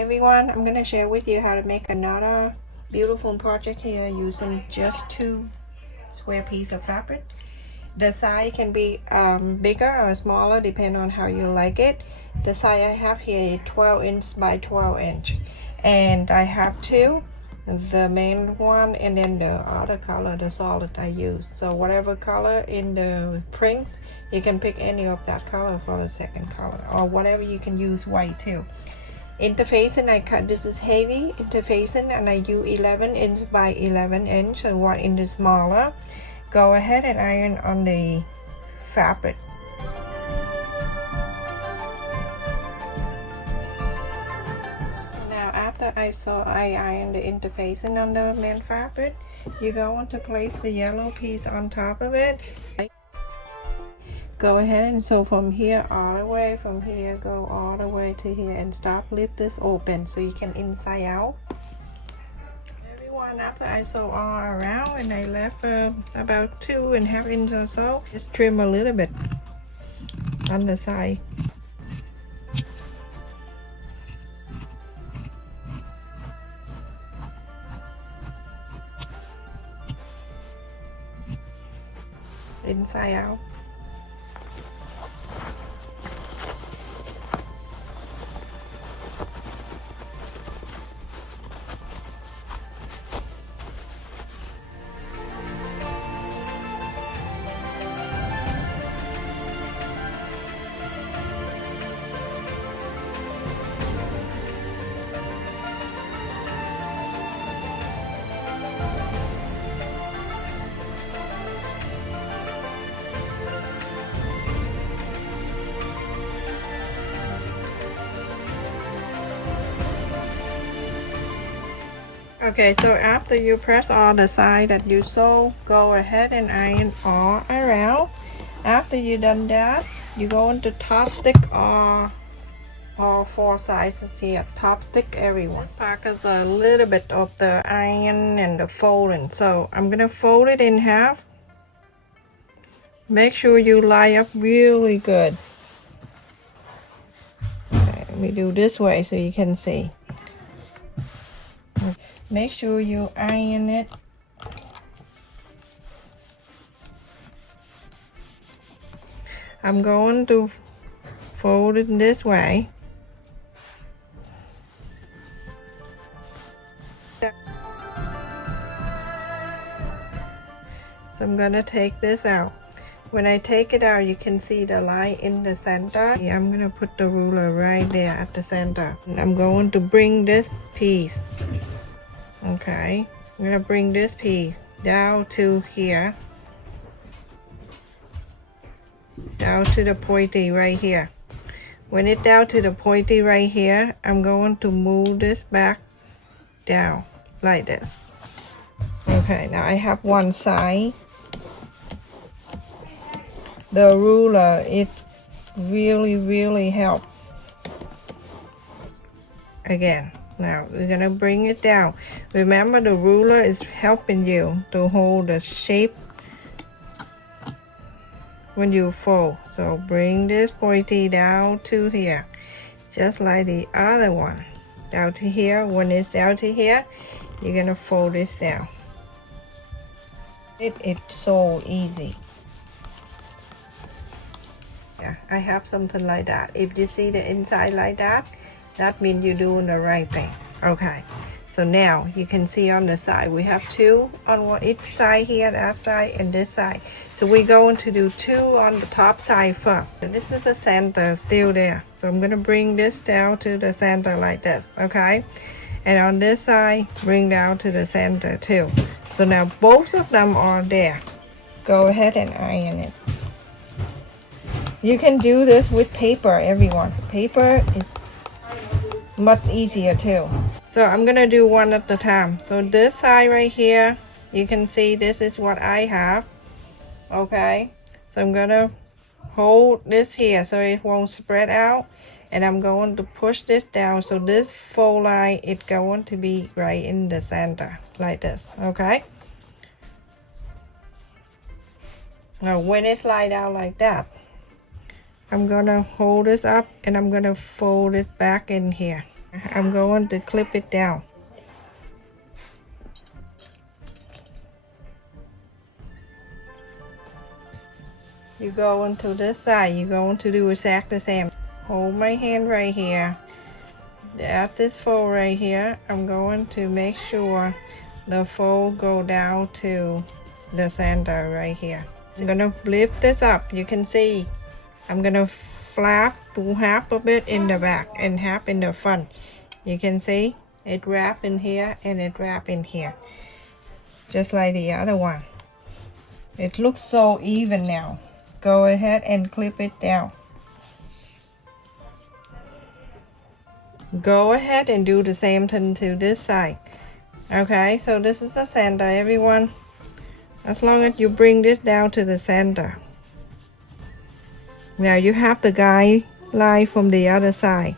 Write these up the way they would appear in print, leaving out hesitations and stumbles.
everyone, I'm gonna share with you how to make another beautiful project here using just 2 square pieces of fabric. The size can be bigger or smaller depending on how you like it. The size I have here is 12 inch by 12 inch, and I have two, the main one and then the other color, the solid I use. So whatever color in the prints, you can pick any of that color for the second color, or whatever, you can use white too. Interfacing, I cut, this is heavy interfacing, and I use 11 inch by 11 inch, so 1 inch smaller. Go ahead and iron on the fabric. So now after I iron the interfacing on the main fabric, you're going to place the yellow piece on top of it. Go ahead and sew from here all the way, from here go all the way to here, and start lift this open so you can inside out. Everyone, after I sew all around and I left about 2.5 inches or so, just trim a little bit on the side. Inside out. Okay, so after you press all the side that you sew, go ahead and iron all around. After you done that, you go into top stick all 4 sizes here. Top stick everyone. This part is a little bit of the iron and the folding, so I'm gonna fold it in half. Make sure you line up really good. Okay, let me do this way so you can see. Make sure you iron it. I'm going to fold it this way. So I'm gonna take this out. When I take it out, you can see the line in the center. I'm gonna put the ruler right there at the center. And I'm going to bring this piece. Okay, I'm gonna bring this piece down to here, down to the pointy right here. When it's down to the pointy right here, I'm going to move this back down like this. Okay, now I have one side. The ruler, it really helps. Again, now we're gonna bring it down. Remember, the ruler is helping you to hold the shape when you fold. So bring this pointy down to here, just like the other one, down to here. When it's down to here, you're gonna fold this down. It's so easy. Yeah, I have something like that. If you see the inside like that, that means you're doing the right thing. Okay, so now you can see on the side we have 2 on each side here, that side and this side. So we're going to do 2 on the top side first. And this is the center still there, so I'm gonna bring this down to the center like this. Okay, and on this side bring down to the center too. So now both of them are there. Go ahead and iron it. You can do this with paper, everyone. Paper is much easier too. So I'm gonna do one at a time. So this side right here, you can see this is what I have. Okay, so I'm gonna hold this here so it won't spread out, and I'm going to push this down so this fold line is going to be right in the center like this. Okay, now when it's laid out like that, I'm gonna hold this up and I'm gonna fold it back in here. I'm going to clip it down. You go into this side, you're going to do exactly the same. Hold my hand right here. At this fold right here, I'm going to make sure the fold go down to the center right here. I'm gonna lift this up. You can see I'm gonna flap half of it in the back and half in the front. You can see it wrap in here and it wrap in here, just like the other one. It looks so even now. Go ahead and clip it down. Go ahead and do the same thing to this side. Okay, so this is the center, everyone. As long as you bring this down to the center. Now you have the guideline from the other side.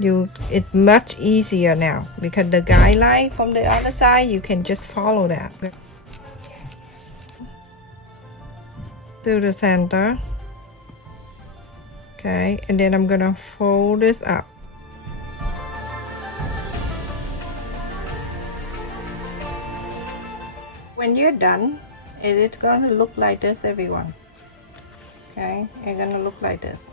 It's much easier now because the guideline from the other side, you can just follow that to the center. Okay, and then I'm gonna fold this up. When you're done, it's gonna look like this, everyone. Okay, it's gonna look like this.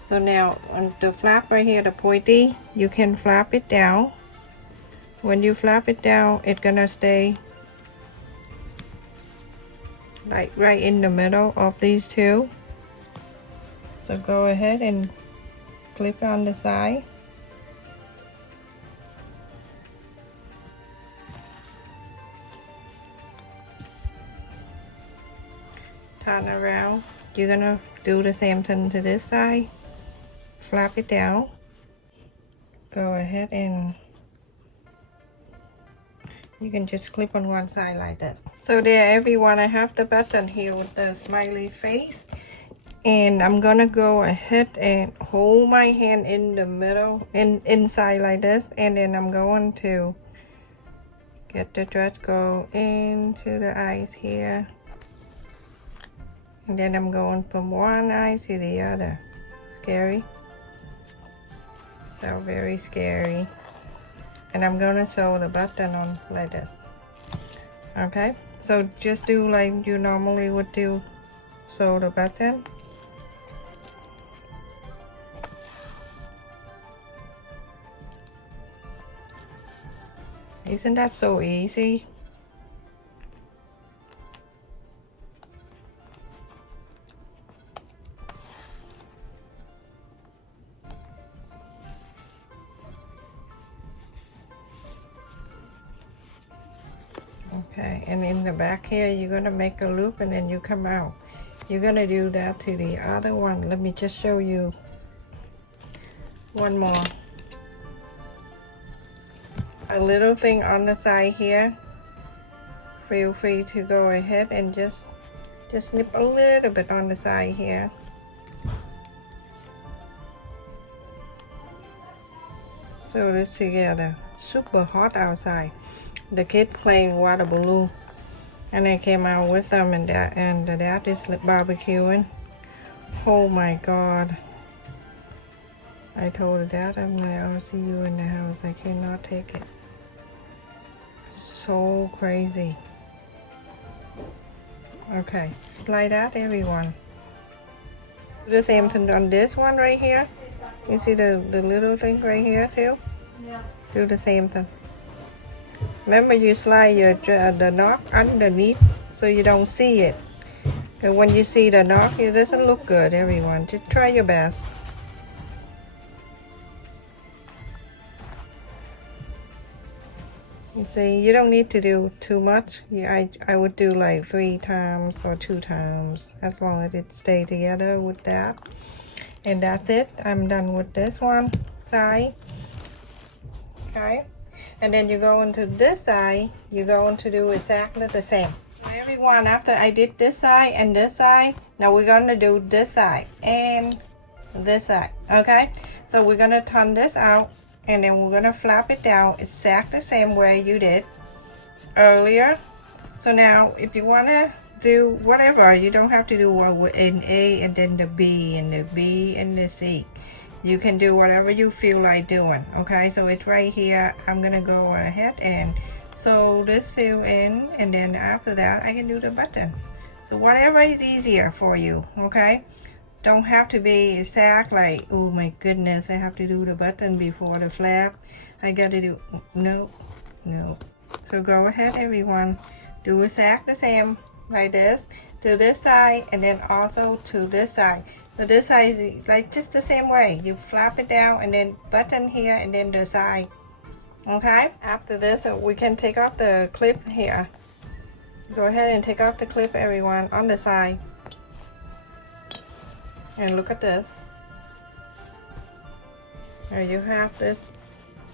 So now on the flap right here, the pointy, you can flap it down. When you flap it down, it's gonna stay like right in the middle of these two. So go ahead and clip on the side. Turn around. You're gonna do the same thing to this side. Flap it down. Go ahead and you can just clip on one side like this. So there, everyone, I have the button here with the smiley face, and I'm gonna go ahead and hold my hand in the middle and inside like this, and then I'm going to get the thread go into the eyes here, and then I'm going from one eye to the other. Scary. So very scary. And I'm gonna sew the button on like this. Okay, so just do like you normally would do, sew the button. Isn't that so easy? Okay, and in the back here, you're gonna make a loop and then you come out. You're gonna do that to the other one. Let me just show you one more. A little thing on the side here. Feel free to go ahead and just snip a little bit on the side here. Sew this together. Super hot outside. The kid playing water balloon, and I came out with them, and the dad is barbecuing. Oh my god. I told the dad, I'm like, I'll see you in the house. I cannot take it. So crazy. Okay, slide out, everyone. Do the same thing on this one right here. You see the little thing right here too? Yeah. Do the same thing. Remember, you slide the knot underneath so you don't see it. And when you see the knot, it doesn't look good, everyone. Just try your best. You see, you don't need to do too much. Yeah, I would do like 3 times or 2 times, as long as it stays together with that. And that's it. I'm done with this one side. Okay. And then you go into this side, you're going to do exactly the same. So everyone, after I did this side and this side, now we're going to do this side and this side. Okay. So we're going to turn this out, and then we're going to flap it down exactly the same way you did earlier. So now if you want to do whatever, you don't have to do an A and then the B and the B and the C. You can do whatever you feel like doing. Okay, so it's right here. I'm gonna go ahead and sew this seal in, and then after that I can do the button. So whatever is easier for you. Okay, don't have to be exact like, oh my goodness, I have to do the button before the flap. I gotta do, no. So go ahead everyone, do exact the same like this to this side, and then also to this side. So this side is like just the same way. You flap it down and then button here and then the side. Okay, after this we can take off the clip here. Go ahead and take off the clip everyone on the side. And look at this. There you have this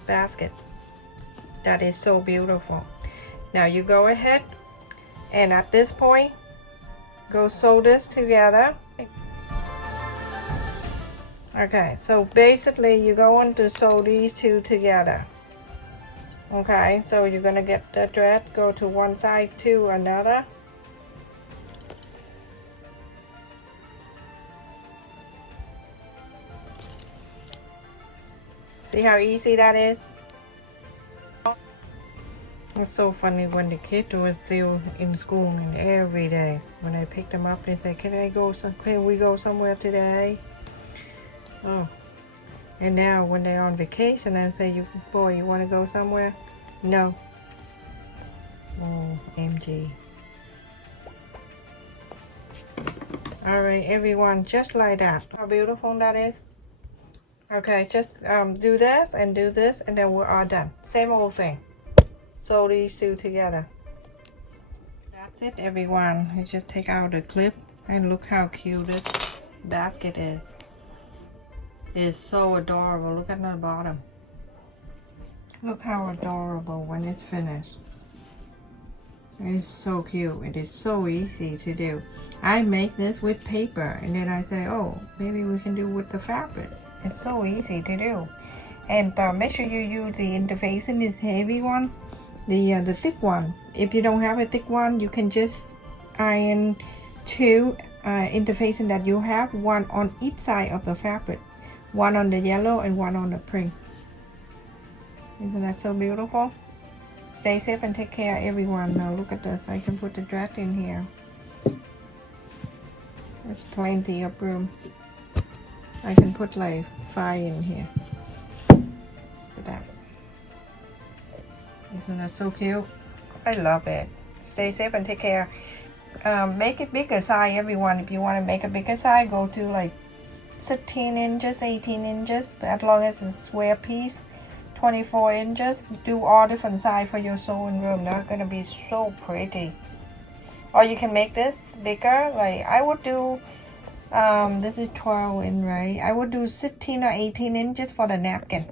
basket. That is so beautiful. Now you go ahead and at this point go sew this together. Okay, so basically you're going to sew these two together. Okay, so you're gonna get the thread, go to one side to another. See how easy that is? It's so funny when the kids were still in school and every day when I picked them up they say, can we go somewhere today? Oh, and now when they're on vacation I say, you want to go somewhere? No. Oh, MG. Alright everyone, just like that. How beautiful that is. Okay, just do this and then we're all done. Same old thing. Sew these two together. That's it everyone. You just take out the clip and look how cute this basket is. It's so adorable. Look at the bottom. Look how adorable when it's finished. It's so cute. It is so easy to do. I make this with paper and then I say, oh, maybe we can do with the fabric. It's so easy to do. And make sure you use the interfacing, this heavy one, the thick one. If you don't have a thick one, you can just iron two interfacing that you have, one on each side of the fabric, one on the yellow and one on the pink. Isn't that so beautiful? Stay safe and take care everyone. Now look at this. I can put the thread in here. There's plenty of room. I can put like 5 in here. Look at that. Isn't that so cute? I love it. Stay safe and take care. Make it bigger size everyone. If you want to make a bigger size, go to like 16 inches, 18 inches, as long as it's a square piece. 24 inches. Do all different size for your sewing room. They're gonna be so pretty. Or you can make this bigger. Like I would do, this is 12 in, right? I would do 16 or 18 inches for the napkin.